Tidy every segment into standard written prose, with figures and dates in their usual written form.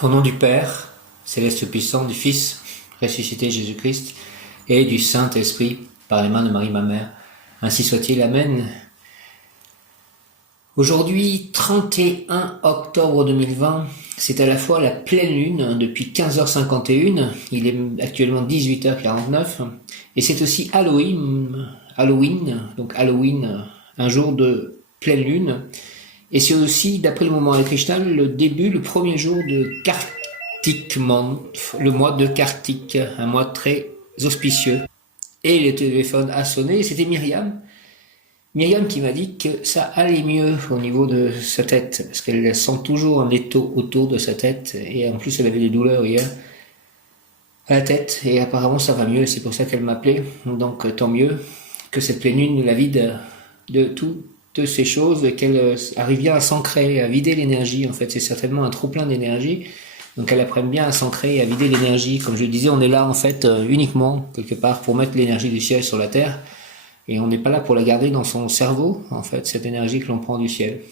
Au nom du Père, céleste puissant, du Fils, ressuscité Jésus-Christ, et du Saint-Esprit, par les mains de Marie ma mère, ainsi soit-il, Amen. Aujourd'hui, 31 octobre 2020, c'est à la fois la pleine lune depuis 15h51, il est actuellement 18h49, et c'est aussi Halloween, donc Halloween, un jour de pleine lune, et c'est aussi, d'après le moment Hare Krishna, le début, le premier jour de Kartik month, le mois de Kartik, un mois très auspicieux. Et le téléphone a sonné, et c'était Myriam qui m'a dit que ça allait mieux au niveau de sa tête, parce qu'elle sent toujours un étau autour de sa tête, et en plus elle avait des douleurs hier à la tête, et apparemment ça va mieux, c'est pour ça qu'elle m'appelait, donc tant mieux que cette pleine lune la vide de toutes ces choses, qu'elle arrive bien à s'ancrer, à vider l'énergie, en fait c'est certainement un trop plein d'énergie, donc elle apprenne bien à s'ancrer, à vider l'énergie, comme je le disais, on est là en fait uniquement, quelque part, pour mettre l'énergie du ciel sur la terre, et on n'est pas là pour la garder dans son cerveau, en fait, cette énergie que l'on prend du ciel.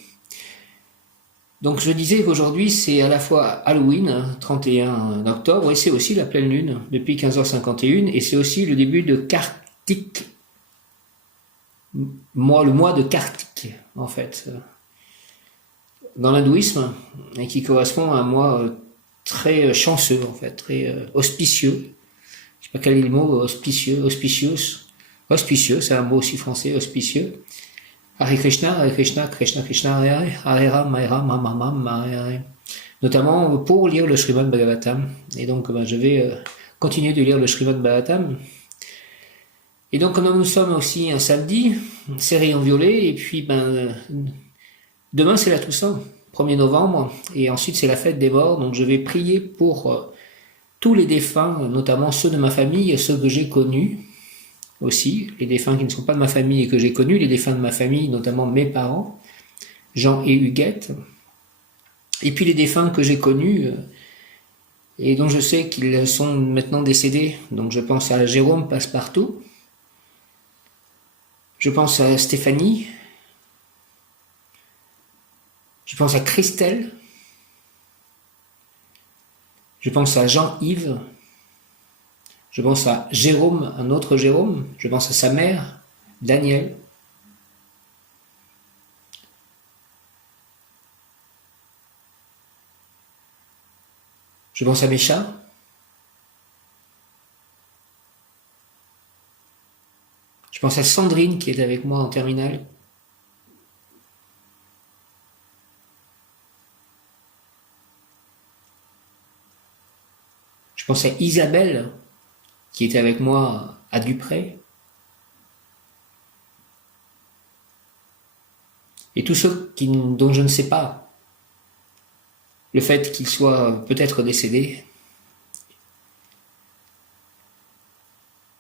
Donc je disais qu'aujourd'hui c'est à la fois Halloween, 31 octobre, et c'est aussi la pleine lune, depuis 15h51, et c'est aussi le début de Kartik, le mois de Kartik, en fait, dans l'hindouisme, et qui correspond à un mois très chanceux, en fait, très auspicieux. Je sais pas quel est le mot, auspicieux, c'est un mot aussi français, auspicieux. Hare Krishna, Krishna Krishna, Hare Ram, Hare Ram, Hare Hare. Notamment pour lire le Srimad Bhagavatam. Et donc, je vais continuer de lire le Srimad Bhagavatam. Et donc, nous sommes aussi un samedi, c'est rayon violet, et puis, demain c'est la Toussaint, 1er novembre, et ensuite c'est la fête des morts, donc je vais prier pour tous les défunts, notamment ceux de ma famille et ceux que j'ai connus, aussi, les défunts qui ne sont pas de ma famille et que j'ai connus, les défunts de ma famille, notamment mes parents, Jean et Huguette, et puis les défunts que j'ai connus et dont je sais qu'ils sont maintenant décédés, donc je pense à Jérôme Passepartout, je pense à Stéphanie, je pense à Christelle, je pense à Jean-Yves, je pense à Jérôme, un autre Jérôme, je pense à sa mère, Daniel. Je pense à mes chats. Je pense à Sandrine qui est avec moi en terminale. Je pense à Isabelle qui était avec moi à Dupré. Et tous ceux dont je ne sais pas le fait qu'ils soient peut-être décédés.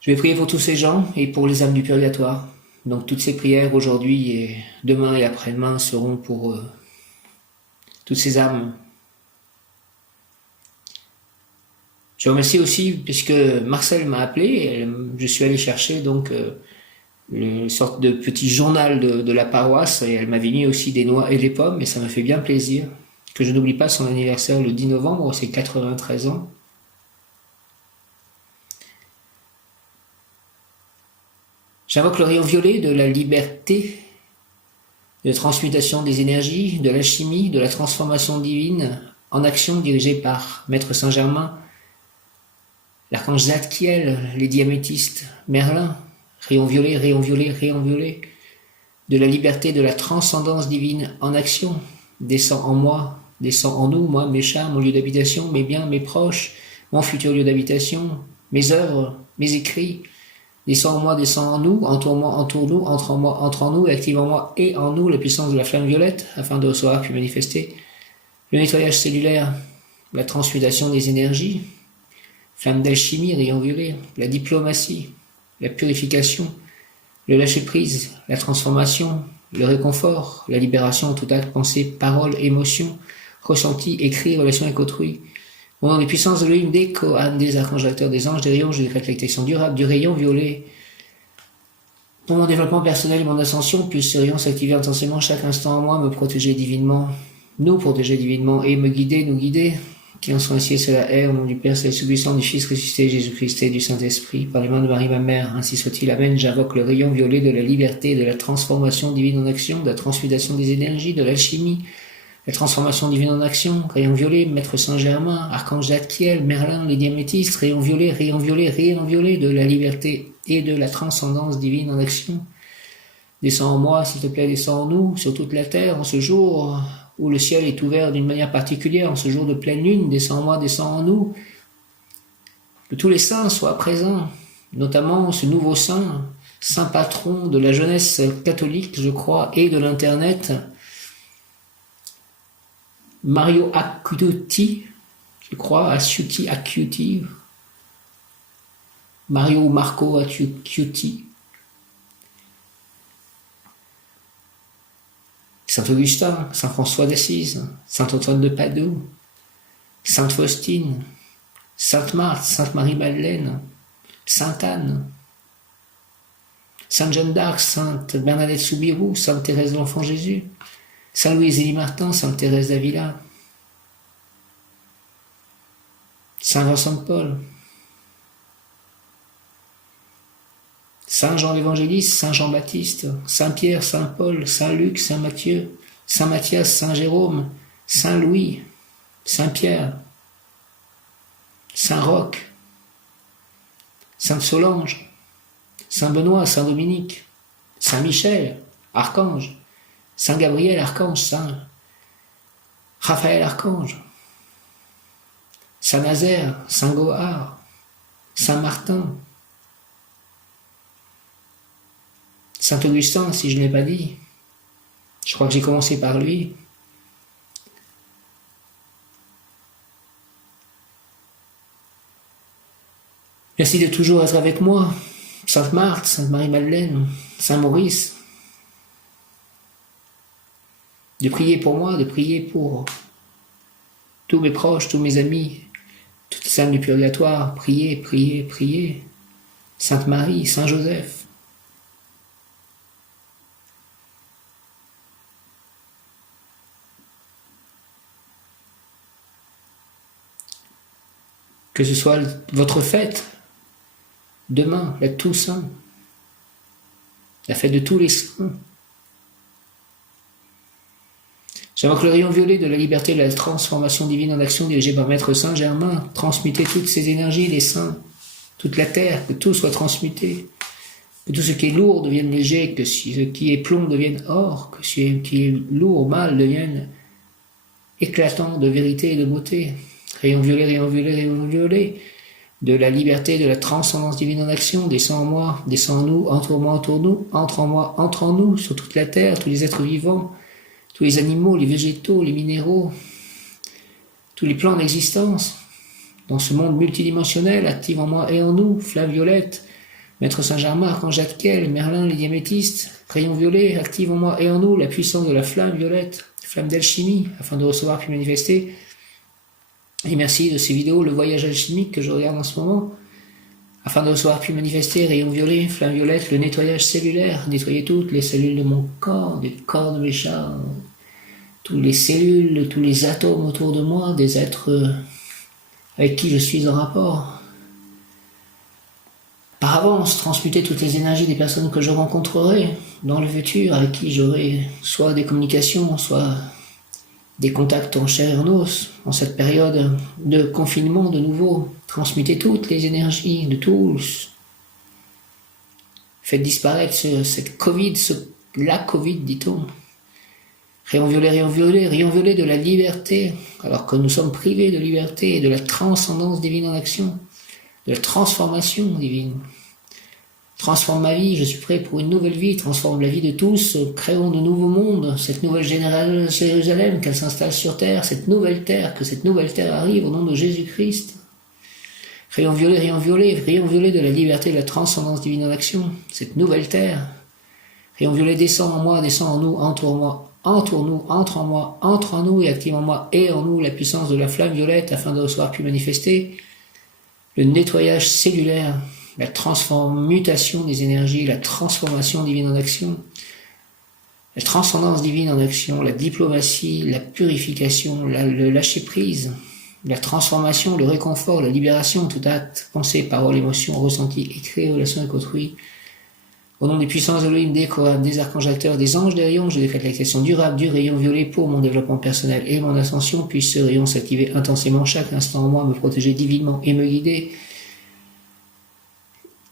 Je vais prier pour tous ces gens et pour les âmes du purgatoire. Donc toutes ces prières aujourd'hui et demain et après-demain seront pour toutes ces âmes. Je remercie aussi, puisque Marcel m'a appelé, je suis allé chercher donc une sorte de petit journal de la paroisse, et elle m'avait mis aussi des noix et des pommes, et ça m'a fait bien plaisir. Que je n'oublie pas son anniversaire le 10 novembre, c'est 93 ans. J'invoque le rayon violet de la liberté, de transmutation des énergies, de l'alchimie, de la transformation divine en action dirigée par Maître Saint-Germain, l'archange Zadkiel, les diamétistes, Merlin, rayon violet, rayon violet, rayon violet, de la liberté, de la transcendance divine en action, descend en moi, descend en nous, moi, mes chats, mon lieu d'habitation, mes biens, mes proches, mon futur lieu d'habitation, mes œuvres, mes écrits, descend en moi, descend en nous, entoure-moi, entoure-nous, entre en moi, entre en nous, et active en moi et en nous la puissance de la flamme violette, afin de recevoir puis manifester le nettoyage cellulaire, la transmutation des énergies, flamme d'alchimie, rayon violet, la diplomatie, la purification, le lâcher-prise, la transformation, le réconfort, la libération en tout acte, pensée, parole, émotion, ressenti, écrit, relation avec autrui. Au nom des puissances de l'une, des Kohan, des archanges acteurs, des anges, des rayons, je décrète l'activation durable du rayon violet. Pour mon développement personnel et mon ascension, puisse ce rayon s'activer intensément chaque instant en moi, me protéger divinement, nous protéger divinement et me guider, nous guider, qui en sont ainsi et cela est, au nom du Père Céleste Tout-Puissant, du Fils ressuscité, Jésus-Christ et du Saint-Esprit, par les mains de Marie ma Mère, ainsi soit-il. Amen. J'invoque le rayon violet de la liberté, de la transformation divine en action, de la transmutation des énergies, de l'alchimie, la transformation divine en action, rayon violet, Maître Saint-Germain, Archange Zadkiel, Merlin, les diamétistes, rayon violet, rayon violet, rayon violet de la liberté et de la transcendance divine en action. Descends en moi, s'il te plaît, descends en nous, sur toute la terre, en ce jour où le ciel est ouvert d'une manière particulière, en ce jour de pleine lune, descends en moi, descends en nous. Que tous les saints soient présents, notamment ce nouveau saint, saint patron de la jeunesse catholique, je crois, et de l'Internet, Mario Acuti, je crois, Acuti, Mario ou Marco Acuti, Saint Augustin, Saint François d'Assise, Saint Antoine de Padoue, Sainte Faustine, Sainte Marthe, Sainte Marie-Madeleine, Sainte Anne, Sainte Jeanne d'Arc, Sainte Bernadette Soubirous, Sainte Thérèse de l'Enfant Jésus, Saint Louis-Élie Martin, Sainte Thérèse d'Avila, Saint Vincent de Paul, Saint Jean l'Évangéliste, Saint Jean-Baptiste, Saint Pierre, Saint Paul, Saint Luc, Saint Matthieu, Saint Matthias, Saint Jérôme, Saint Louis, Saint Pierre, Saint Roch, Sainte Solange, Saint Benoît, Saint Dominique, Saint Michel, Archange, Saint Gabriel, Archange, Saint Raphaël, Archange, Saint Nazaire, Saint Gohard, Saint Martin, Saint Augustin, si je ne l'ai pas dit. Je crois que j'ai commencé par lui. Merci de toujours être avec moi. Sainte Marthe, Sainte Marie-Madeleine, Saint Maurice. De prier pour moi, de prier pour tous mes proches, tous mes amis, toutes les âmes du purgatoire. Priez, priez, priez. Sainte Marie, Saint Joseph. Que ce soit votre fête, demain, la Toussaint, la fête de tous les saints. J'invoque le rayon violet de la liberté et de la transformation divine en action dirigée par Maître Saint-Germain. Transmuter toutes ces énergies, les saints, toute la terre, que tout soit transmuté. Que tout ce qui est lourd devienne léger, que ce qui est plomb devienne or, que ce qui est lourd, mal devienne éclatant de vérité et de beauté. Rayon violet, rayon violet, rayon violet, de la liberté, de la transcendance divine en action, descend en moi, descend en nous, entre nous, entre en moi, entre en nous, sur toute la terre, tous les êtres vivants, tous les animaux, les végétaux, les minéraux, tous les plans d'existence, dans ce monde multidimensionnel, active en moi et en nous, flamme violette, Maître Saint-Germain, Archange Zadkiel, Merlin, les diamétistes, rayon violet, active en moi et en nous la puissance de la flamme violette, flamme d'alchimie, afin de recevoir puis manifester. Et merci de ces vidéos, le voyage alchimique que je regarde en ce moment, afin de recevoir puis manifester, rayon violet, flamme violette, le nettoyage cellulaire, nettoyer toutes les cellules de mon corps, du corps de mes chats, toutes les cellules, tous les atomes autour de moi, des êtres avec qui je suis en rapport. Par avance, transmuter toutes les énergies des personnes que je rencontrerai dans le futur, avec qui j'aurai soit des communications, soit des contacts en chair et en os, en cette période de confinement de nouveau. Transmuter toutes les énergies de tous. Faites disparaître cette Covid, la Covid, dit-on. Rayon violet, rayon violet, rayon violet de la liberté, alors que nous sommes privés de liberté et de la transcendance divine en action, de la transformation divine. Transforme ma vie, je suis prêt pour une nouvelle vie, transforme la vie de tous, créons de nouveaux mondes, cette nouvelle Jérusalem, qu'elle s'installe sur terre, cette nouvelle terre, que cette nouvelle terre arrive au nom de Jésus-Christ. Rayon violet, rayon violet, rayon violet de la liberté et de la transcendance divine en action, cette nouvelle terre. Rayon violet descend en moi, descend en nous, entre moi, entoure-nous, entre en moi, entre en nous et active en moi et en nous la puissance de la flamme violette afin de recevoir puis manifester le nettoyage cellulaire, la transmutation des énergies, la transformation divine en action, la transcendance divine en action, la diplomatie, la purification, le lâcher-prise, la transformation, le réconfort, la libération, tout acte, pensée, parole, émotion, ressenti, écrit, relation avec autrui. Au nom des puissances Elohim, des Kohanim, des archanges acteurs, des anges des rayons, je décrète la création durable du rayon violet pour mon développement personnel et mon ascension. Puisse ce rayon s'activer intensément chaque instant en moi, me protéger divinement et me guider.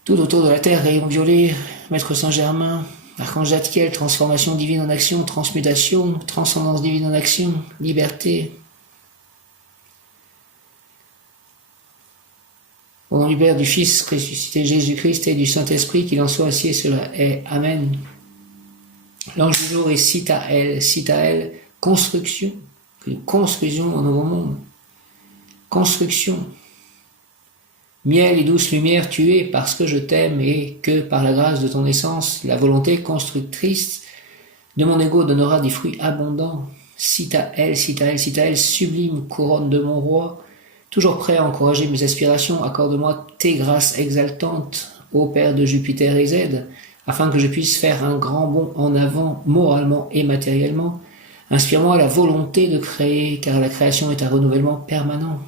Tout autour de la terre, rayon violet, Maître Saint-Germain, Archange Zadkiel, transformation divine en action, transmutation, transcendance divine en action, liberté. Au nom du Père, du Fils, ressuscité Jésus-Christ et du Saint-Esprit, qu'il en soit ainsi et cela est. Amen. L'ange du jour est Sitaël, construction, que nous construisons un nouveau monde. Construction. Miel et douce lumière, tu es parce que je t'aime et que par la grâce de ton essence, la volonté constructrice de mon ego donnera des fruits abondants. Sitaël, sublime couronne de mon roi, toujours prêt à encourager mes aspirations, accorde-moi tes grâces exaltantes, ô Père de Jupiter et Z, afin que je puisse faire un grand bond en avant, moralement et matériellement. Inspire-moi la volonté de créer, car la création est un renouvellement permanent.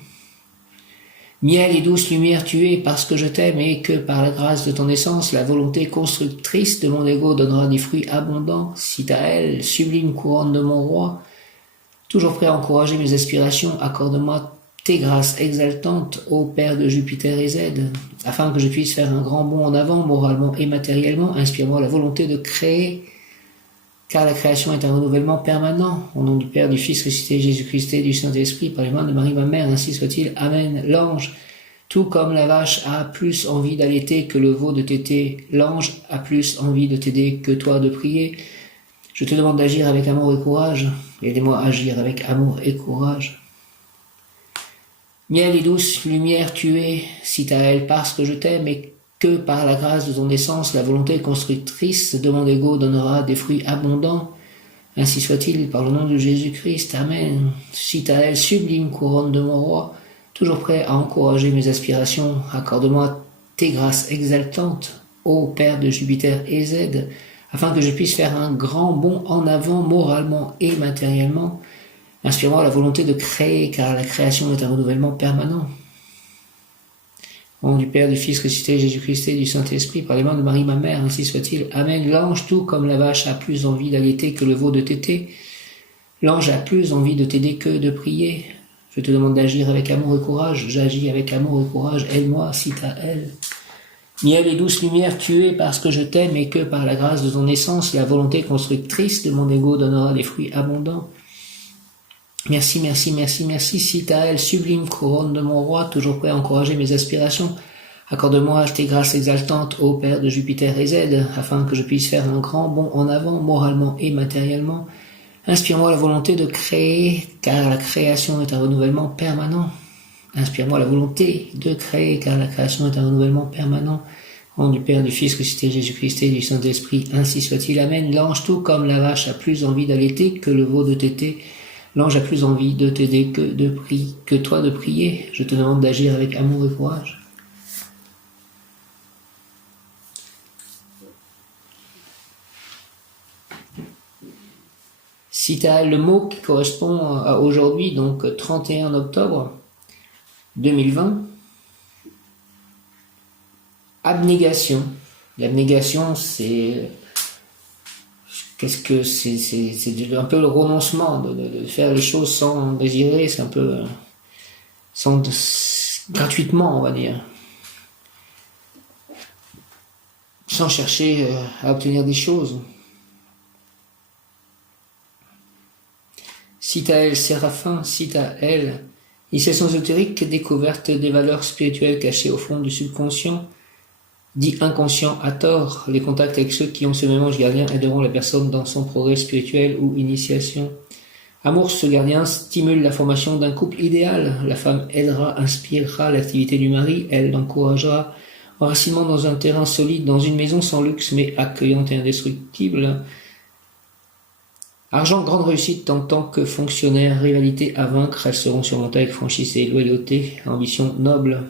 Miel et douce lumière, tu es parce que je t'aime et que par la grâce de ton essence, la volonté constructrice de mon ego donnera des fruits abondants. Sitaël, sublime couronne de mon roi, toujours prêt à encourager mes aspirations, accorde-moi tes grâces exaltantes, ô Père de Jupiter et Z, afin que je puisse faire un grand bond en avant, moralement et matériellement. Inspire-moi la volonté de créer, car la création est un renouvellement permanent. Au nom du Père, du Fils ressuscité, Jésus-Christ et du Saint-Esprit, par les mains de Marie ma mère, ainsi soit-il. Amen. L'ange, tout comme la vache a plus envie d'allaiter que le veau de téter, l'ange a plus envie de t'aider que toi de prier. Je te demande d'agir avec amour et courage. Aidez-moi à agir avec amour et courage. Miel et douce lumière, tu es, Sitaël, parce que je t'aime et que par la grâce de ton essence, la volonté constructrice de mon ego donnera des fruits abondants. Ainsi soit-il, par le nom de Jésus-Christ. Amen. Sitaël, sublime couronne de mon roi, toujours prêt à encourager mes aspirations, accorde-moi tes grâces exaltantes, ô Père de Jupiter et Z, afin que je puisse faire un grand bond en avant, moralement et matériellement. Inspire-moi la volonté de créer, car la création est un renouvellement permanent. Au nom du Père, du Fils ressuscité, Jésus-Christ et du Saint-Esprit, par les mains de Marie ma mère, ainsi soit-il. Amen. L'ange, tout comme la vache a plus envie d'allaiter que le veau de téter, l'ange a plus envie de t'aider que de prier. Je te demande d'agir avec amour et courage. J'agis avec amour et courage. Aide-moi, Sitaël. Miel et douce lumière, tu es parce que je t'aime et que par la grâce de ton essence, la volonté constructrice de mon ego donnera des fruits abondants. Merci, Sitaël, sublime couronne de mon roi, toujours prêt à encourager mes aspirations. Accorde-moi tes grâces exaltantes, ô Père de Jupiter et Z, afin que je puisse faire un grand bond en avant, moralement et matériellement. Inspire-moi la volonté de créer, car la création est un renouvellement permanent. Inspire-moi la volonté de créer, car la création est un renouvellement permanent. Au nom du Père, du Fils ressuscité, Jésus-Christ et du Saint-Esprit, ainsi soit-il. Amen. L'ange, tout comme la vache, a plus envie d'allaiter que le veau de téter. L'ange a plus envie de t'aider que toi de prier. Je te demande d'agir avec amour et courage. Sitaël, le mot qui correspond à aujourd'hui, donc 31 octobre 2020. Abnégation. L'abnégation, c'est un peu le renoncement de faire les choses sans désirer, c'est un peu gratuitement, on va dire, sans chercher à obtenir des choses. Sitaël, Séraphin, Sitaël, initiation ésotérique, découverte des valeurs spirituelles cachées au fond du subconscient, dit inconscient à tort. Les contacts avec ceux qui ont ce même ange gardien aideront la personne dans son progrès spirituel ou initiation. Amour, ce gardien stimule la formation d'un couple idéal. La femme aidera, inspirera l'activité du mari, elle l'encouragera. Enracinement dans un terrain solide, dans une maison sans luxe mais accueillante et indestructible. Argent, grande réussite en tant que fonctionnaire, rivalité à vaincre, elles seront surmontées avec franchise et loyauté, ambition noble.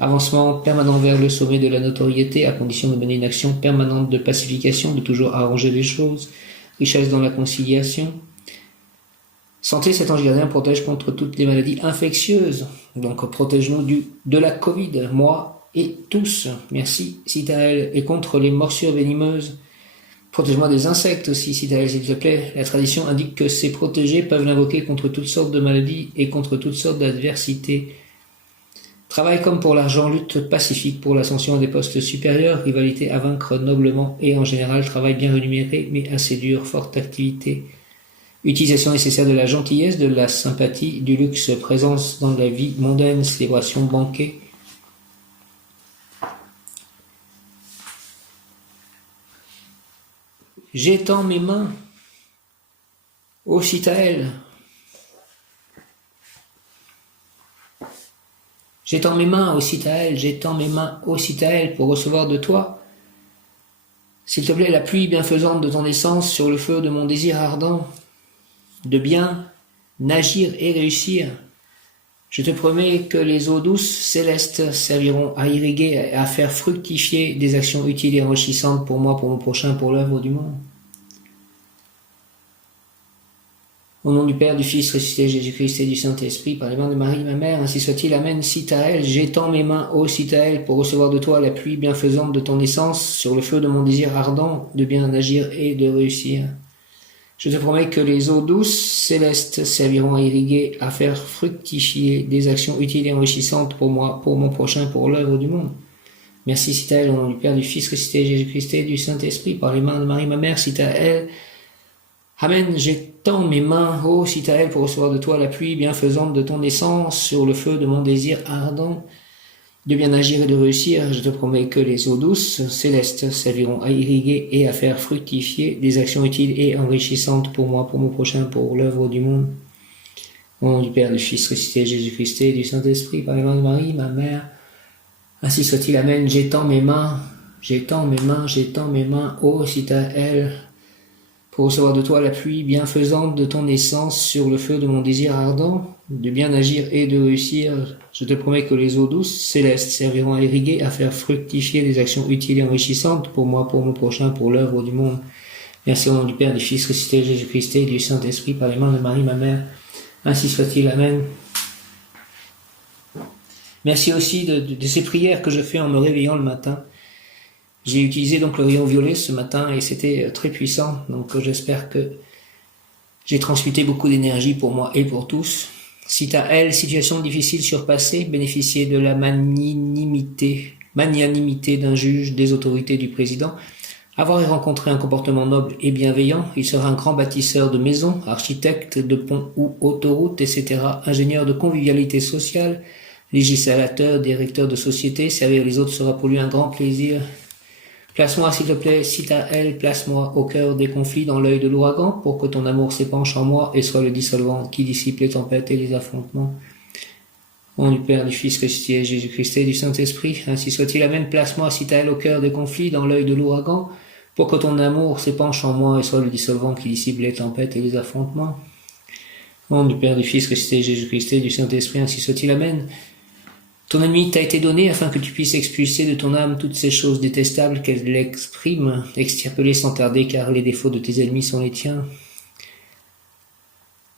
Avancement permanent vers le sommet de la notoriété, à condition de mener une action permanente de pacification, de toujours arranger les choses. Richesse dans la conciliation. Santé, cet ange gardien protège contre toutes les maladies infectieuses. Donc protège-nous de la Covid, moi et tous. Merci, Citaël. Et contre les morsures venimeuses, protège-moi des insectes aussi, Citaël, s'il te plaît. La tradition indique que ces protégés peuvent l'invoquer contre toutes sortes de maladies et contre toutes sortes d'adversités. Travail comme pour l'argent, lutte pacifique pour l'ascension à des postes supérieurs, rivalité à vaincre noblement et en général travail bien rémunéré mais assez dur, forte activité. Utilisation nécessaire de la gentillesse, de la sympathie, du luxe, présence dans la vie mondaine, célébration, banquet. J'étends mes mains au Citaël. J'étends mes mains au Citaël, j'étends mes mains au Citaël pour recevoir de toi, s'il te plaît, la pluie bienfaisante de ton essence sur le feu de mon désir ardent, de bien n'agir et réussir. Je te promets que les eaux douces célestes serviront à irriguer et à faire fructifier des actions utiles et enrichissantes pour moi, pour mon prochain, pour l'œuvre du monde. Au nom du Père, du Fils, ressuscité Jésus-Christ et du Saint-Esprit, par les mains de Marie, ma mère, ainsi soit-il. Amen. Citaël, j'étends mes mains, ô Citaël, pour recevoir de toi la pluie bienfaisante de ton essence sur le feu de mon désir ardent de bien agir et de réussir. Je te promets que les eaux douces célestes serviront à irriguer, à faire fructifier des actions utiles et enrichissantes pour moi, pour mon prochain, pour l'œuvre du monde. Merci, Citaël, au nom du Père, du Fils, ressuscité Jésus-Christ et du Saint-Esprit, par les mains de Marie, ma mère, Citaël. Amen, j'étends mes mains, ô Citaël, pour recevoir de toi la pluie bienfaisante de ton essence sur le feu de mon désir ardent de bien agir et de réussir. Je te promets que les eaux douces célestes serviront à irriguer et à faire fructifier des actions utiles et enrichissantes pour moi, pour mon prochain, pour l'œuvre du monde. Au nom du Père, du Fils, ressuscité Jésus-Christ et du Saint-Esprit, par les mains de Marie, ma mère. Ainsi soit-il, amen. J'étends mes mains, j'étends mes mains, j'étends mes mains, ô Citaël, pour recevoir de toi la pluie bienfaisante de ton essence sur le feu de mon désir ardent, de bien agir et de réussir. Je te promets que les eaux douces célestes serviront à irriguer, à faire fructifier des actions utiles et enrichissantes pour moi, pour mon prochain, pour l'œuvre du monde. Merci au nom du Père, du Fils, ressuscité Jésus-Christ et du Saint-Esprit, par les mains de Marie, ma mère. Ainsi soit-il, amen. Merci aussi de ces prières que je fais en me réveillant le matin. J'ai utilisé donc le rayon violet ce matin et c'était très puissant, donc j'espère que j'ai transmuté beaucoup d'énergie pour moi et pour tous. Citaël, situation difficile surpassée, bénéficier de la magnanimité d'un juge, des autorités du président, avoir rencontré un comportement noble et bienveillant, il sera un grand bâtisseur de maisons, architecte de ponts ou autoroutes, etc., ingénieur de convivialité sociale, législateur, directeur de société, servir les autres sera pour lui un grand plaisir. Place-moi, s'il te plaît, Citaël, place-moi au cœur des conflits dans l'œil de l'ouragan pour que ton amour s'épanche en moi et soit le dissolvant qui dissipe les tempêtes et les affrontements. Au nom du Père, du Fils, ressuscité Jésus-Christ et du Saint-Esprit, ainsi soit-il, amen. Place-moi, Citaël, au cœur des conflits dans l'œil de l'ouragan pour que ton amour s'épanche en moi et soit le dissolvant qui dissipe les tempêtes et les affrontements. Au nom du Père, du Fils, ressuscité Jésus-Christ et du Saint-Esprit, ainsi soit-il, amen. Ton ennemi t'a été donné afin que tu puisses expulser de ton âme toutes ces choses détestables qu'elle exprime, extirper sans tarder, car les défauts de tes ennemis sont les tiens.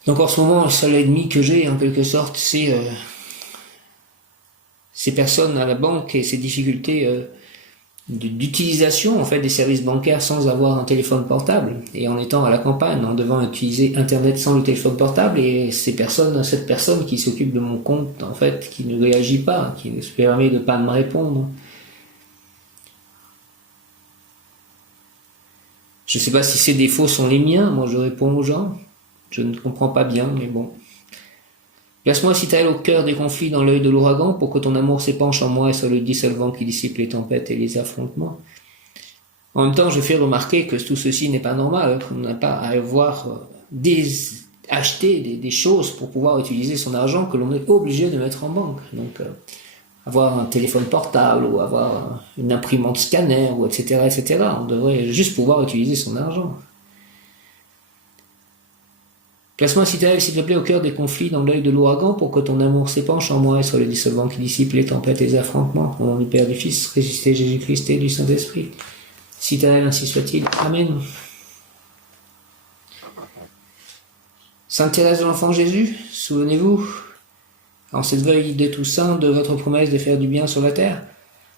Donc en ce moment, le seul ennemi que j'ai, en quelque sorte, c'est ces personnes à la banque et ces difficultés d'utilisation en fait des services bancaires sans avoir un téléphone portable et en étant à la campagne, en devant utiliser Internet sans le téléphone portable et cette personne qui s'occupe de mon compte en fait, qui ne réagit pas, qui se permet de pas me répondre. Je sais pas si ces défauts sont les miens, moi je réponds aux gens, je ne comprends pas bien, mais bon. Place-moi, Citaël, au cœur des conflits dans l'œil de l'ouragan pour que ton amour s'épanche en moi et soit le dissolvant qui dissipe les tempêtes et les affrontements. En même temps, je fais remarquer que tout ceci n'est pas normal. On n'a pas à avoir acheter des choses pour pouvoir utiliser son argent que l'on est obligé de mettre en banque. Donc, avoir un téléphone portable ou avoir une imprimante scanner, ou etc., etc. On devrait juste pouvoir utiliser son argent. Place-moi, Citaël, s'il te plaît, au cœur des conflits dans l'œil de l'ouragan pour que ton amour s'épanche en moi et soit le dissolvant qui dissipe les tempêtes et les affrontements. Au nom du Père, du Fils, ressuscité Jésus-Christ et du Saint-Esprit. Citaël, ainsi soit-il. Amen. Sainte Thérèse de l'Enfant Jésus, souvenez-vous, en cette veille de Toussaint, de votre promesse de faire du bien sur la terre.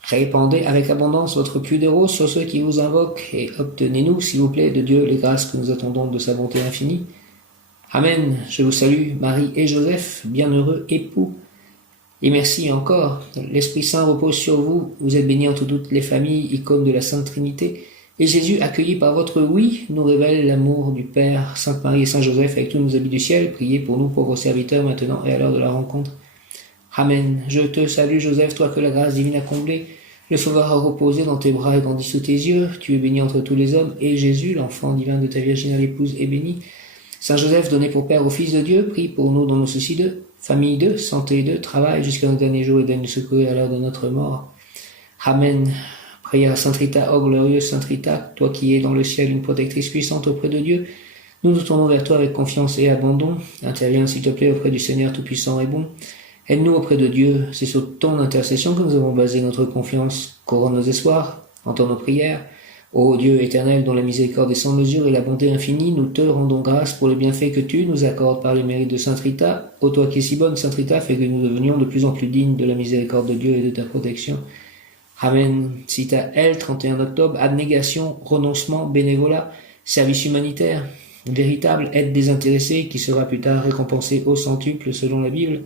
Répandez avec abondance votre pluie de roses sur ceux qui vous invoquent et obtenez-nous, s'il vous plaît, de Dieu les grâces que nous attendons de sa bonté infinie. Amen. Je vous salue, Marie et Joseph, bienheureux époux. Et merci encore. L'Esprit Saint repose sur vous. Vous êtes bénis entre toutes les familles, icônes de la Sainte Trinité. Et Jésus, accueilli par votre oui, nous révèle l'amour du Père. Sainte Marie et Saint Joseph, avec tous nos habits du ciel, priez pour nous, pauvres serviteurs, maintenant et à l'heure de la rencontre. Amen. Je te salue, Joseph, toi que la grâce divine a comblé. Le Sauveur a reposé dans tes bras et grandi sous tes yeux. Tu es béni entre tous les hommes, et Jésus, l'enfant divin de ta virginale épouse, est béni. Saint Joseph, donné pour Père au Fils de Dieu, prie pour nous dans nos soucis de famille, de santé, de travail, jusqu'à nos derniers jours, et donne nous secourir à l'heure de notre mort. Amen. Prière à Sainte Rita, ô glorieuse Sainte Rita, toi qui es dans le ciel une protectrice puissante auprès de Dieu, nous nous tournons vers toi avec confiance et abandon. Interviens, s'il te plaît, auprès du Seigneur Tout-Puissant et Bon. Aide-nous auprès de Dieu. C'est sur ton intercession que nous avons basé notre confiance. Couronne nos espoirs, entends nos prières. Ô Dieu éternel, dont la miséricorde est sans mesure et la bonté infinie, nous te rendons grâce pour les bienfaits que tu nous accordes par les mérites de Sainte Rita. Ô toi qui es si bonne, Sainte Rita, fais que nous devenions de plus en plus dignes de la miséricorde de Dieu et de ta protection. Amen. Cite à elle, 31 octobre, abnégation, renoncement, bénévolat, service humanitaire, véritable aide désintéressée qui sera plus tard récompensée au centuple selon la Bible.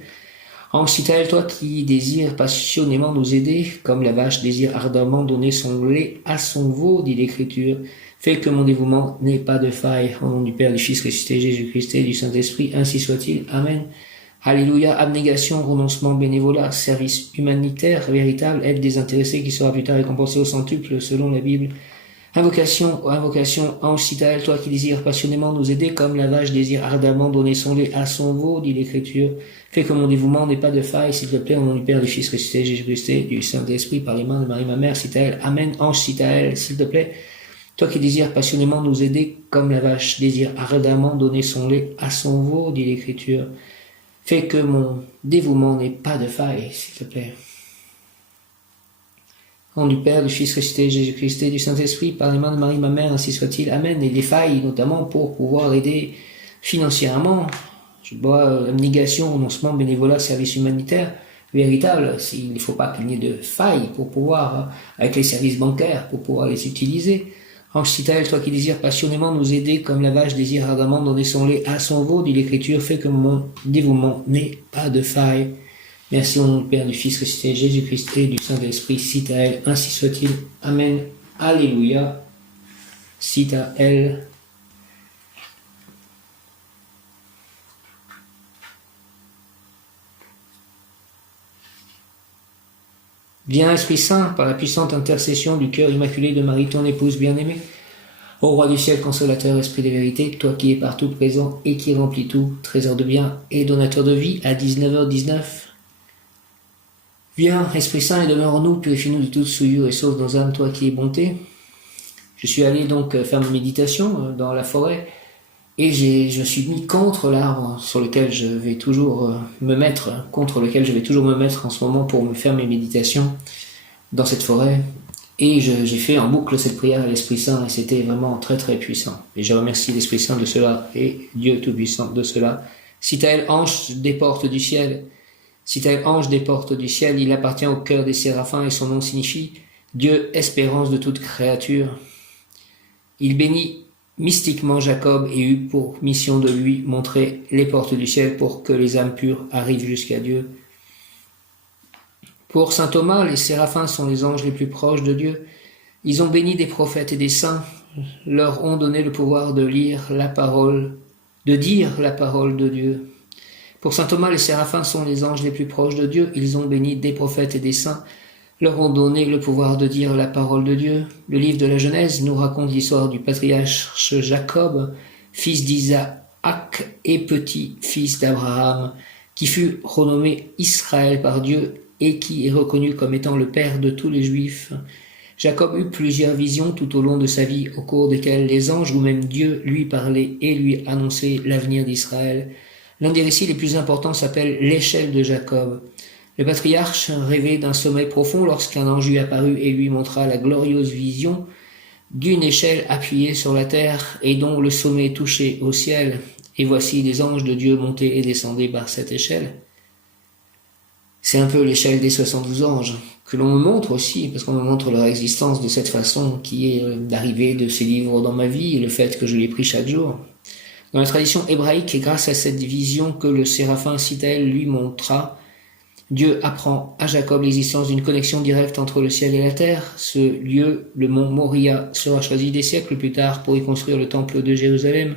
Cite à elle, toi qui désires passionnément nous aider, comme la vache désire ardemment donner son lait à son veau, dit l'Écriture. Fais que mon dévouement n'ait pas de faille. Au nom du Père, du Fils ressuscité, Jésus-Christ et du Saint-Esprit, ainsi soit-il. Amen. Alléluia, abnégation, renoncement, bénévolat, service humanitaire, véritable, aide désintéressée qui sera plus tard récompensée au centuple selon la Bible. Invocation, cite à elle, toi qui désires passionnément nous aider, comme la vache désire ardemment donner son lait à son veau, dit l'Écriture. Fais que mon dévouement n'ait pas de faille, s'il te plaît, au nom du Père, du Fils ressuscité, Jésus-Christ et du Saint-Esprit, par les mains de Marie, ma mère, cite à elle. Amen. Ange, cite à elle, s'il te plaît. Toi qui désires passionnément nous aider, comme la vache désire ardemment donner son lait à son veau, dit l'Écriture. Fais que mon dévouement n'ait pas de faille, s'il te plaît. Au nom du Père, du Fils ressuscité, Jésus-Christ et du Saint-Esprit, par les mains de Marie, ma mère, ainsi soit-il. Amen. Et des failles, notamment pour pouvoir aider financièrement. Je dois abnégation, renoncement, bénévolat, service humanitaire véritable. Il ne faut pas qu'il n'y ait de failles pour pouvoir, avec les services bancaires, pour pouvoir les utiliser. Ange cite à elle, toi qui désires passionnément nous aider, comme la vache désire ardemment donner son lait à son veau, dit l'Écriture, fais que mon dévouement n'ait pas de faille. Merci au nom du Père, du Fils ressuscité, Jésus-Christ et du Saint-Esprit, cite à elle, ainsi soit-il. Amen. Alléluia. Cite à elle. Viens, Esprit Saint, par la puissante intercession du cœur immaculé de Marie, ton épouse bien-aimée, ô Roi du ciel, consolateur, Esprit de vérité, toi qui es partout présent et qui remplis tout, trésor de bien et donateur de vie, à 19h19. Viens, Esprit Saint, et demeure en nous, purifie-nous de toute souillure et sauve nos âmes, toi qui es bonté. Je suis allé donc faire ma méditation dans la forêt, et je me suis mis contre l'arbre sur lequel je vais toujours me mettre, en ce moment pour me faire mes méditations dans cette forêt. Et j'ai fait en boucle cette prière à l'Esprit Saint, et c'était vraiment très très puissant. Et je remercie l'Esprit Saint de cela, et Dieu Tout-Puissant de cela. Cite à elle, ange des portes du ciel. Cite à elle, ange des portes du ciel. Il appartient au cœur des séraphins, et son nom signifie Dieu, espérance de toute créature. Il bénit mystiquement Jacob et eut pour mission de lui montrer les portes du ciel pour que les âmes pures arrivent jusqu'à Dieu. Pour saint Thomas, les séraphins sont les anges les plus proches de Dieu. Ils ont béni des prophètes et des saints, leur ont donné le pouvoir de lire la parole, de dire la parole de Dieu. Pour saint Thomas, les séraphins sont les anges les plus proches de Dieu. Ils ont béni des prophètes et des saints, leur ont donné le pouvoir de dire la parole de Dieu. Le livre de la Genèse nous raconte l'histoire du patriarche Jacob, fils d'Isaac et petit-fils d'Abraham, qui fut renommé Israël par Dieu et qui est reconnu comme étant le père de tous les Juifs. Jacob eut plusieurs visions tout au long de sa vie, au cours desquelles les anges ou même Dieu lui parlaient et lui annonçaient l'avenir d'Israël. L'un des récits les plus importants s'appelle l'échelle de Jacob. Le patriarche rêvait d'un sommeil profond lorsqu'un ange lui apparut et lui montra la glorieuse vision d'une échelle appuyée sur la terre et dont le sommet touchait au ciel. Et voici les anges de Dieu montaient et descendaient par cette échelle. C'est un peu l'échelle des 72 anges, que l'on me montre aussi, parce qu'on me montre leur existence de cette façon, qui est l'arrivée de ces livres dans ma vie, et le fait que je les prie chaque jour. Dans la tradition hébraïque, et grâce à cette vision que le séraphin Sitaël lui montra, Dieu apprend à Jacob l'existence d'une connexion directe entre le ciel et la terre. Ce lieu, le mont Moria, sera choisi des siècles plus tard pour y construire le temple de Jérusalem,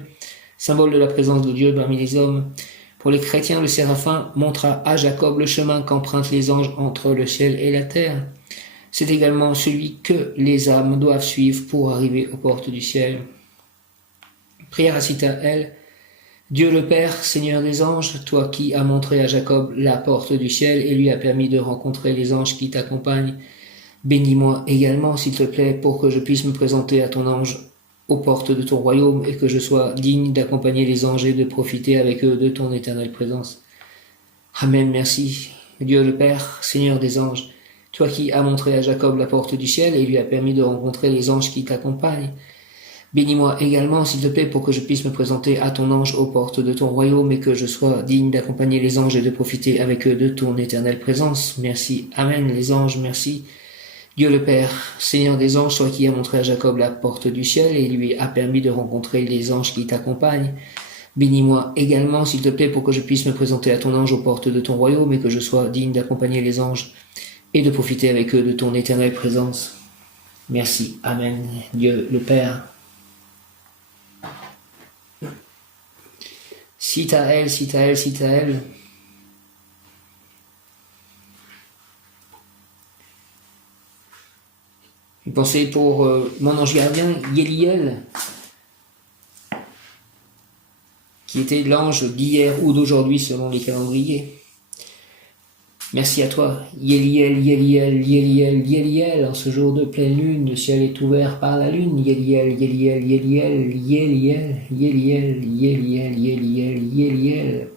symbole de la présence de Dieu parmi les hommes. Pour les chrétiens, le séraphin montra à Jacob le chemin qu'empruntent les anges entre le ciel et la terre. C'est également celui que les âmes doivent suivre pour arriver aux portes du ciel. Prière à Sitaël. Dieu le Père, Seigneur des anges, toi qui as montré à Jacob la porte du ciel et lui as permis de rencontrer les anges qui t'accompagnent, bénis-moi également, s'il te plaît, pour que je puisse me présenter à ton ange aux portes de ton royaume et que je sois digne d'accompagner les anges et de profiter avec eux de ton éternelle présence. Amen, merci. Dieu le Père, Seigneur des anges, toi qui as montré à Jacob la porte du ciel et lui as permis de rencontrer les anges qui t'accompagnent, bénis-moi également, s'il te plaît, pour que je puisse me présenter à ton ange aux portes de ton royaume et que je sois digne d'accompagner les anges et de profiter avec eux de ton éternelle présence. Merci. Amen, les anges, merci. Dieu le Père, Seigneur des anges, toi qui as montré à Jacob la porte du ciel et lui a permis de rencontrer les anges qui t'accompagnent, bénis-moi également, s'il te plaît, pour que je puisse me présenter à ton ange aux portes de ton royaume et que je sois digne d'accompagner les anges et de profiter avec eux de ton éternelle présence. Merci. Amen. Dieu le Père. Sitaël, Sitaël, Sitaël. Une pensée pour mon ange gardien, Yéliel, qui était l'ange d'hier ou d'aujourd'hui selon les calendriers. Merci à toi, Yéliel, Yéliel, Yéliel, Yéliel, en ce jour de pleine lune, le ciel est ouvert par la lune, Yéliel, Yéliel, Yéliel, Yéliel, Yéliel, Yéliel, Yéliel, Yéliel,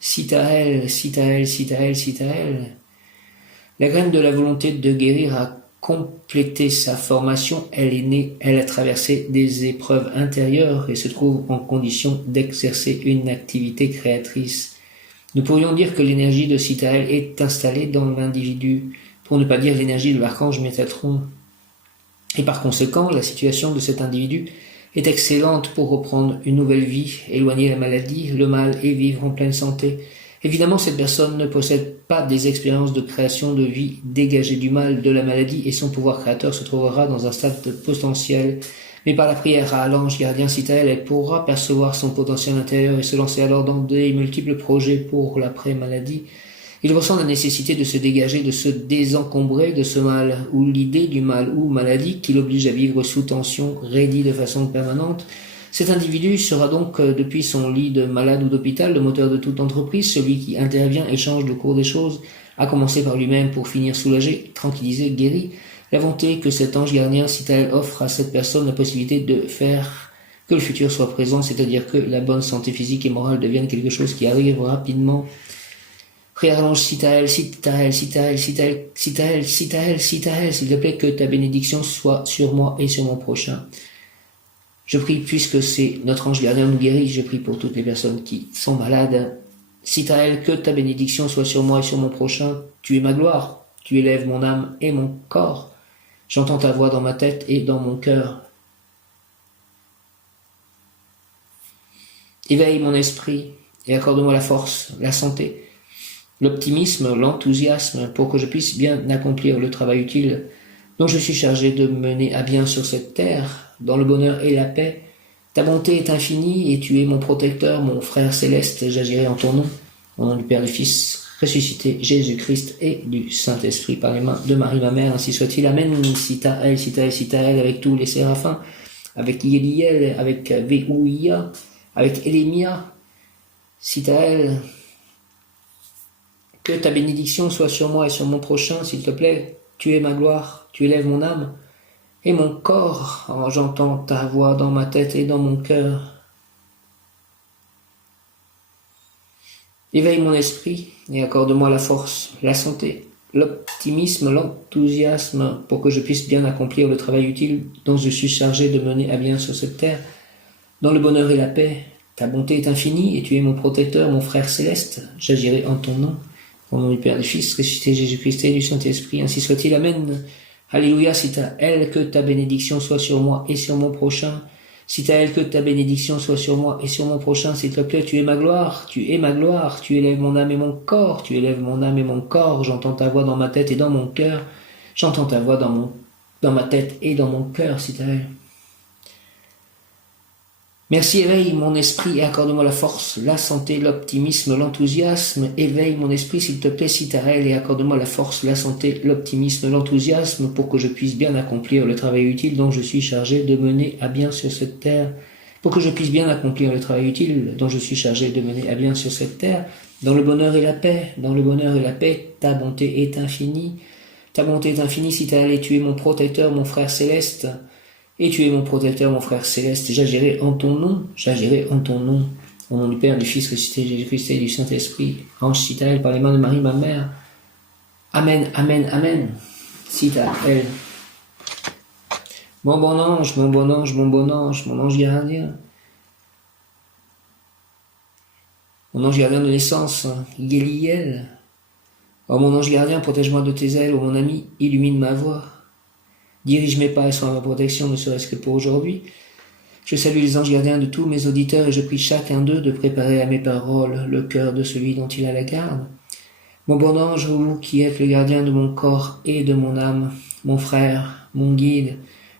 Sitaël, Sitaël, Sitaël, Sitaël. La graine de la volonté de guérir a complété sa formation, elle est née, elle a traversé des épreuves intérieures et se trouve en condition d'exercer une activité créatrice. Nous pourrions dire que l'énergie de Sitaël est installée dans l'individu, pour ne pas dire l'énergie de l'archange Métatron. Et par conséquent, la situation de cet individu est excellente pour reprendre une nouvelle vie, éloigner la maladie, le mal et vivre en pleine santé. Évidemment, cette personne ne possède pas des expériences de création de vie dégagée du mal, de la maladie, et son pouvoir créateur se trouvera dans un stade potentiel. Mais par la prière à l'ange gardien Sitaël, elle pourra percevoir son potentiel intérieur et se lancer alors dans des multiples projets pour l'après-maladie. Il ressent la nécessité de se dégager, de se désencombrer de ce mal, ou l'idée du mal ou maladie qui l'oblige à vivre sous tension, raidie de façon permanente. Cet individu sera donc, depuis son lit de malade ou d'hôpital, le moteur de toute entreprise, celui qui intervient et change le cours des choses, à commencer par lui-même pour finir soulagé, tranquillisé, guéri. La volonté que cet ange gardien Sitaël offre à cette personne la possibilité de faire que le futur soit présent, c'est-à-dire que la bonne santé physique et morale devienne quelque chose qui arrive rapidement. Prière à l'ange Sitaël, Sitaël, Sitaël, Sitaël, Sitaël, Sitaël, Sitaël, s'il te plaît, que ta bénédiction soit sur moi et sur mon prochain. Je prie, puisque c'est notre ange gardien nous guérit, je prie pour toutes les personnes qui sont malades. Sitaël, que ta bénédiction soit sur moi et sur mon prochain. Tu es ma gloire, tu élèves mon âme et mon corps. J'entends ta voix dans ma tête et dans mon cœur. Éveille mon esprit et accorde-moi la force, la santé, l'optimisme, l'enthousiasme pour que je puisse bien accomplir le travail utile dont je suis chargé de mener à bien sur cette terre, dans le bonheur et la paix. Ta bonté est infinie et tu es mon protecteur, mon frère céleste, j'agirai en ton nom, au nom du Père, du Fils, ressuscité, Jésus-Christ et du Saint-Esprit par les mains de Marie ma mère, ainsi soit-il. Amen. Sitaël, Sitaël, Sitaël, avec tous les séraphins, avec Yéliel, avec Véouïa, avec Élémia. Sitaël, que ta bénédiction soit sur moi et sur mon prochain, s'il te plaît. Tu es ma gloire, tu élèves mon âme et mon corps. Oh, j'entends ta voix dans ma tête et dans mon cœur. Éveille mon esprit et accorde-moi la force, la santé, l'optimisme, l'enthousiasme pour que je puisse bien accomplir le travail utile dont je suis chargé de mener à bien sur cette terre, dans le bonheur et la paix. Ta bonté est infinie et tu es mon protecteur, mon frère céleste. J'agirai en ton nom. Au nom du Père, du Fils, ressuscité Jésus-Christ et du Saint-Esprit, ainsi soit-il. Amen. Alléluia, c'est à elle que ta bénédiction soit sur moi et sur mon prochain. C'est à elle que ta bénédiction soit sur moi et sur mon prochain, s'il te plaît. Tu es ma gloire, tu es ma gloire. Tu élèves mon âme et mon corps, tu élèves mon âme et mon corps. J'entends ta voix dans ma tête et dans mon cœur. J'entends ta voix dans ma tête et dans mon cœur, c'est à elle. Merci, éveille mon esprit et accorde-moi la force, la santé, l'optimisme, l'enthousiasme. Éveille mon esprit, s'il te plaît, Citarelle, et accorde-moi la force, la santé, l'optimisme, l'enthousiasme pour que je puisse bien accomplir le travail utile dont je suis chargé de mener à bien sur cette terre. Pour que je puisse bien accomplir le travail utile dont je suis chargé de mener à bien sur cette terre, dans le bonheur et la paix. Dans le bonheur et la paix, ta bonté est infinie. Ta bonté est infinie, Citarelle, et tu es mon protecteur, mon frère céleste. Et tu es mon protecteur, mon frère céleste. J'agirai en ton nom. J'agirai en ton nom. Au nom du Père, du Fils, ressuscité Jésus-Christ et du Saint-Esprit. Ange Citarelle, par les mains de Marie, ma mère. Amen, amen, amen. Citarelle. Mon bon ange, mon bon ange, mon bon ange, mon ange gardien. Mon ange gardien de naissance, Guéliel. Oh mon ange gardien, protège-moi de tes ailes. Oh mon ami, illumine ma voix. Dirige mes pas et sois ma protection, ne serait-ce que pour aujourd'hui. Je salue les anges gardiens de tous mes auditeurs et je prie chacun d'eux de préparer à mes paroles le cœur de celui dont il a la garde. Mon bon ange, vous qui êtes le gardien de mon corps et de mon âme, mon frère, mon guide,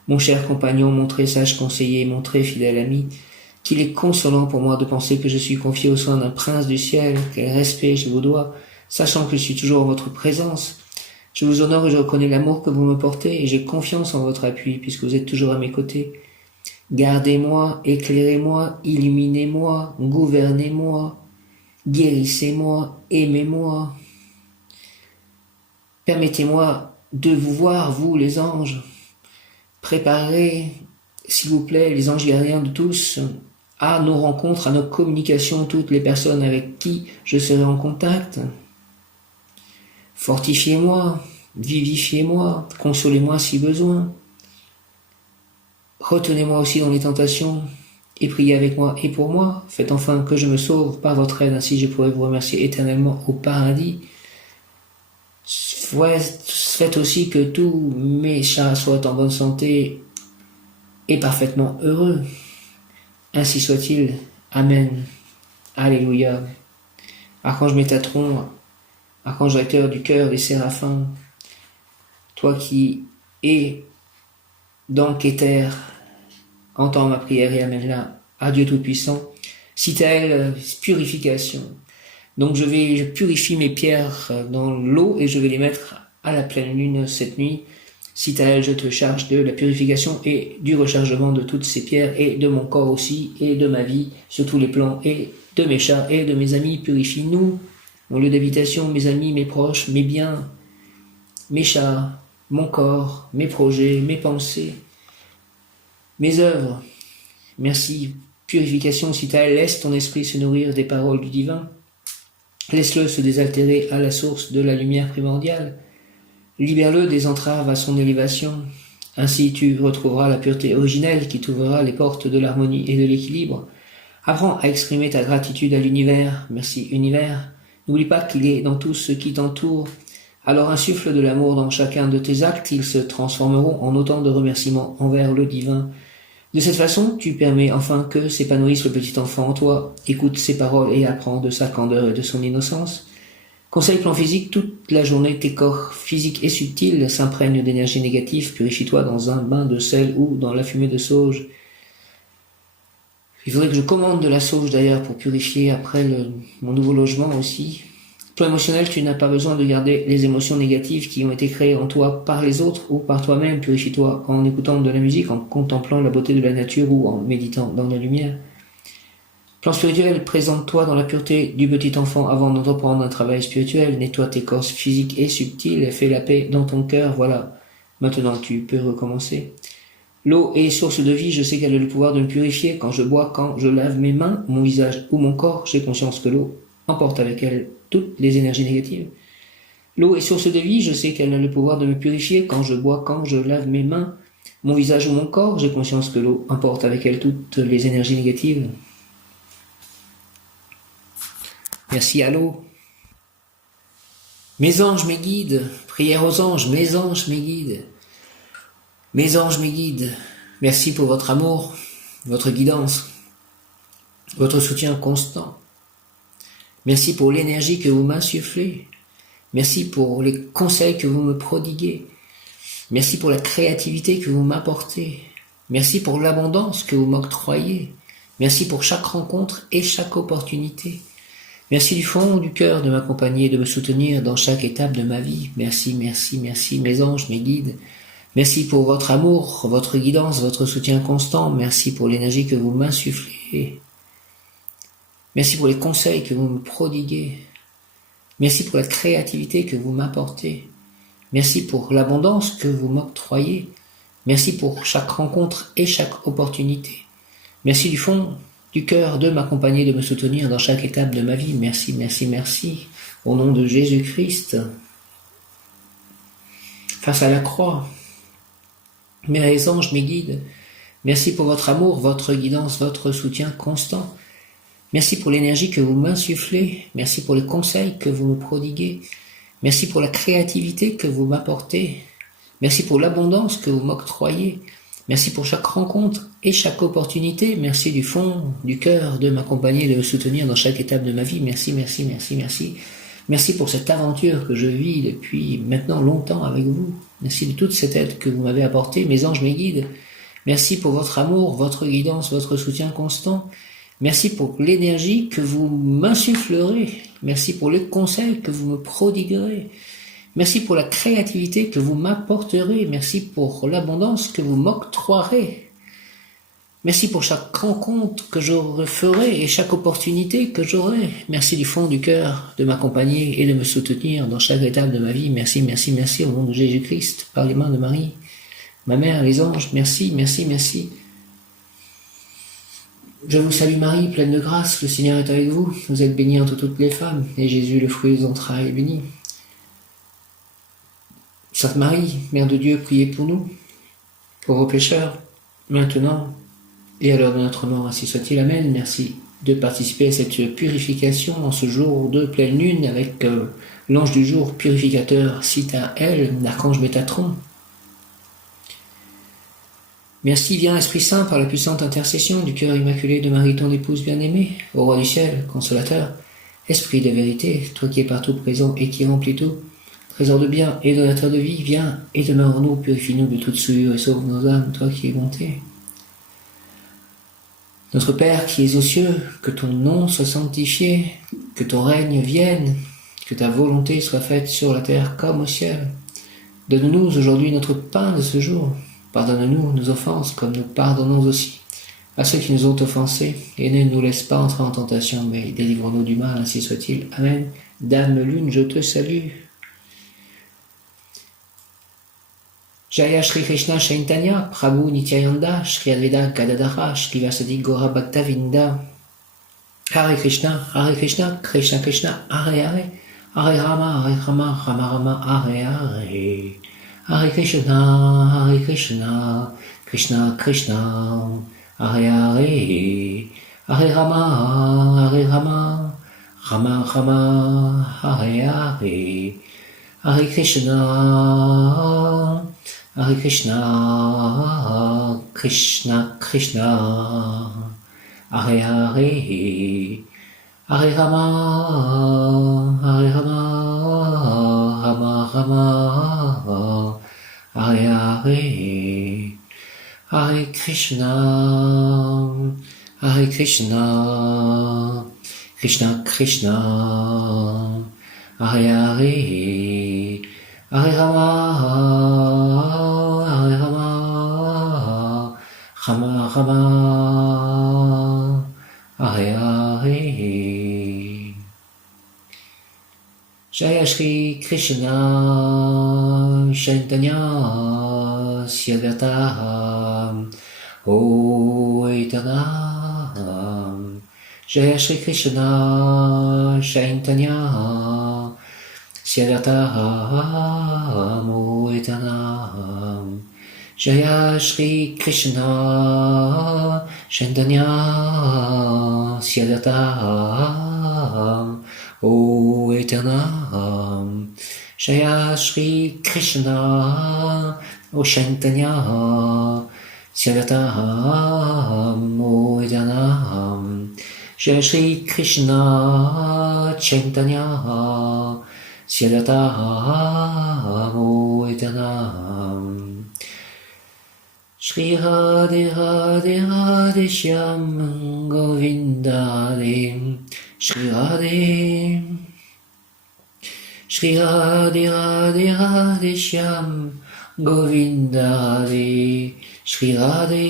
mon cher compagnon, mon très sage conseiller, mon très fidèle ami, qu'il est consolant pour moi de penser que je suis confié aux soins d'un prince du ciel, quel respect je vous dois, sachant que je suis toujours en votre présence. Je vous honore et je reconnais l'amour que vous me portez et j'ai confiance en votre appui puisque vous êtes toujours à mes côtés. Gardez-moi, éclairez-moi, illuminez-moi, gouvernez-moi, guérissez-moi, aimez-moi. Permettez-moi de vous voir, vous les anges. Préparez, s'il vous plaît, les anges gardiens de tous, à nos rencontres, à nos communications, toutes les personnes avec qui je serai en contact. Fortifiez-moi, vivifiez-moi, consolez-moi si besoin. Retenez-moi aussi dans les tentations et priez avec moi et pour moi. Faites enfin que je me sauve par votre aide, ainsi je pourrai vous remercier éternellement au paradis. Faites aussi que tous mes chats soient en bonne santé et parfaitement heureux. Ainsi soit-il. Amen. Alléluia. Archange Métatron, Archange acteur du cœur des séraphins, toi qui es dans Kéter, entends ma prière et amène-la à Dieu Tout-Puissant. Citarelle, purification. Donc je purifie mes pierres dans l'eau et je vais les mettre à la pleine lune cette nuit. Citarelle, je te charge de la purification et du rechargement de toutes ces pierres et de mon corps aussi et de ma vie sur tous les plans et de mes chats et de mes amis. Purifie-nous. Mon lieu d'habitation, mes amis, mes proches, mes biens, mes chats, mon corps, mes projets, mes pensées, mes œuvres. Merci. Purification, Citarelle, laisse ton esprit se nourrir des paroles du divin. Laisse-le se désaltérer à la source de la lumière primordiale. Libère-le des entraves à son élévation. Ainsi tu retrouveras la pureté originelle qui t'ouvrira les portes de l'harmonie et de l'équilibre. Apprends à exprimer ta gratitude à l'univers. Merci univers. N'oublie pas qu'il est dans tout ce qui t'entoure. Alors insuffle de l'amour dans chacun de tes actes, ils se transformeront en autant de remerciements envers le divin. De cette façon, tu permets enfin que s'épanouisse le petit enfant en toi. Écoute ses paroles et apprends de sa candeur et de son innocence. Conseil plan physique, toute la journée, tes corps physiques et subtils s'imprègnent d'énergie négative. Purifie-toi dans un bain de sel ou dans la fumée de sauge. Il faudrait que je commande de la sauge d'ailleurs pour purifier après mon nouveau logement aussi. Plan émotionnel, tu n'as pas besoin de garder les émotions négatives qui ont été créées en toi par les autres ou par toi-même. Purifie-toi en écoutant de la musique, en contemplant la beauté de la nature ou en méditant dans la lumière. Plan spirituel, présente-toi dans la pureté du petit enfant avant d'entreprendre un travail spirituel. Nettoie tes corps physiques et subtils et fais la paix dans ton cœur. Voilà, maintenant tu peux recommencer. L'eau est source de vie, je sais qu'elle a le pouvoir de me purifier. Quand je bois, quand je lave mes mains, mon visage ou mon corps, j'ai conscience que l'eau emporte avec elle toutes les énergies négatives. L'eau est source de vie, je sais qu'elle a le pouvoir de me purifier. Quand je bois, quand je lave mes mains, mon visage ou mon corps, j'ai conscience que l'eau emporte avec elle toutes les énergies négatives. Merci à l'eau. Mes anges, mes guides, prière aux anges, mes anges, mes guides. Mes anges, mes guides, merci pour votre amour, votre guidance, votre soutien constant. Merci pour l'énergie que vous m'insufflez. Merci pour les conseils que vous me prodiguez. Merci pour la créativité que vous m'apportez. Merci pour l'abondance que vous m'octroyez. Merci pour chaque rencontre et chaque opportunité. Merci du fond du cœur de m'accompagner et de me soutenir dans chaque étape de ma vie. Merci, merci, merci, mes anges, mes guides. Merci pour votre amour, votre guidance, votre soutien constant. Merci pour l'énergie que vous m'insufflez. Merci pour les conseils que vous me prodiguez. Merci pour la créativité que vous m'apportez. Merci pour l'abondance que vous m'octroyez. Merci pour chaque rencontre et chaque opportunité. Merci du fond du cœur de m'accompagner, de me soutenir dans chaque étape de ma vie. Merci, merci, merci. Au nom de Jésus-Christ, face à la croix, mes anges, mes guides, merci pour votre amour, votre guidance, votre soutien constant. Merci pour l'énergie que vous m'insufflez. Merci pour les conseils que vous me prodiguez. Merci pour la créativité que vous m'apportez. Merci pour l'abondance que vous m'octroyez. Merci pour chaque rencontre et chaque opportunité. Merci du fond du cœur de m'accompagner, de me soutenir dans chaque étape de ma vie. Merci, merci, merci, merci. Merci pour cette aventure que je vis depuis maintenant longtemps avec vous. Merci de toute cette aide que vous m'avez apportée, mes anges, mes guides. Merci pour votre amour, votre guidance, votre soutien constant. Merci pour l'énergie que vous m'insufflerez. Merci pour les conseils que vous me prodiguerez. Merci pour la créativité que vous m'apporterez. Merci pour l'abondance que vous m'octroierez. Merci pour chaque rencontre que je ferai et chaque opportunité que j'aurai. Merci du fond du cœur de m'accompagner et de me soutenir dans chaque étape de ma vie. Merci, merci, merci au nom de Jésus-Christ, par les mains de Marie, ma mère, les anges. Merci, merci, merci. Je vous salue Marie, pleine de grâce, le Seigneur est avec vous. Vous êtes bénie entre toutes les femmes, et Jésus, le fruit des entrailles, est béni. Sainte Marie, Mère de Dieu, priez pour nous, pour vos pécheurs, maintenant et à l'heure de notre mort, ainsi soit-il. Amen. Merci de participer à cette purification en ce jour de pleine lune avec l'ange du jour purificateur, Sitaël, l'archange Métatron. Merci, viens Esprit Saint, par la puissante intercession du cœur immaculé de Marie, ton épouse bien-aimée, au roi du ciel, consolateur, Esprit de vérité, toi qui es partout présent et qui remplis tout, trésor de bien et donateur de vie, viens et demeure en nous, purifie-nous de toute souillure et sauve nos âmes, toi qui es bonté. Notre Père qui es aux cieux, que ton nom soit sanctifié, que ton règne vienne, que ta volonté soit faite sur la terre comme au ciel. Donne-nous aujourd'hui notre pain de ce jour. Pardonne-nous nos offenses comme nous pardonnons aussi à ceux qui nous ont offensés, et ne nous laisse pas entrer en tentation, mais délivre-nous du mal, ainsi soit-il. Amen. Dame Lune, je te salue. Jaya Shri Krishna Chaitanya, Prabhu Nityananda, Shri Advaita Gadadhara, Shri Vasadi Gaura Bhaktavinda. Hare Krishna, Krishna Krishna, Hare Hare, Hare Rama, Rama Rama, Hare Hare. Hare Krishna, Krishna Krishna, Hare Hare, Hare Rama, Rama Rama, Hare Hare. Hare Krishna, Krishna Krishna, Hare Hare, Hare Rama, Rama Rama, Hare Hare. Hare Krishna, Krishna Krishna, Hare Hare, Hare Rama, Rama Rama, Hare Hare. Jaya Shri Krishna Chaitanya Siddhartha Oitana. Jaya Shri Krishna Chaitanya Siddhartha Oitana. Jaya Shri Krishna Chaitanya Siddhartha Ô éternel, Jaya Shri Krishna, Ô Chaitanya, Siddhartham, Ô éternel, Jaya Shri Krishna, Chaitanya, Siddhartham, Ô éternel. Shri Radhe Radhe Radhe Shyam Govinda Hare Shri Radhe Shri Radhe Radhe Radhe Shyam Govinda Hare Shri Radhe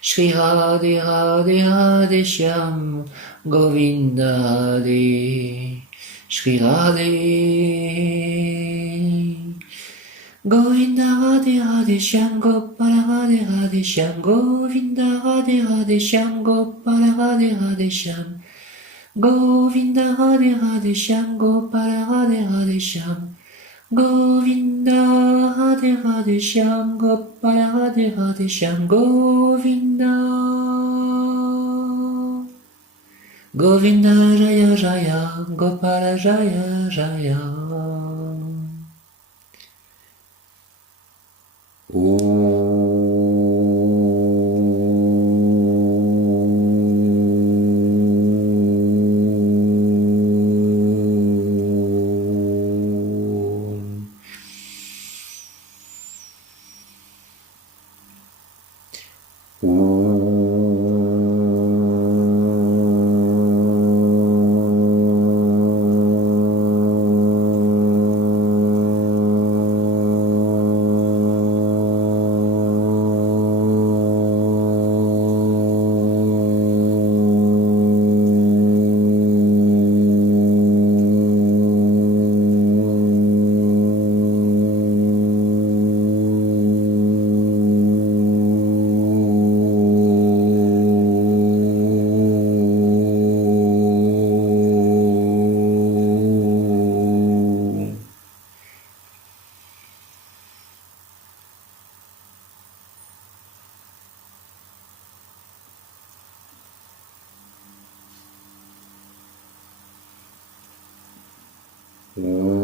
Shri Radhe Radhe Radhe Shyam Govinda Hare Shri Radhe Govinda Radhe Radhe Shyam Gopala Radhe Radhe Shyam Govinda Radhe Radhe Shyam Gopala Radhe Radhe Shyam Govinda Radhe Radhe Shyam Gopala Radhe Radhe Shyam Govinda Radhe Radhe Shyam Gopala Radhe Radhe Shyam Govinda Govinda Jaya Jaya Gopala Jaya Jaya Om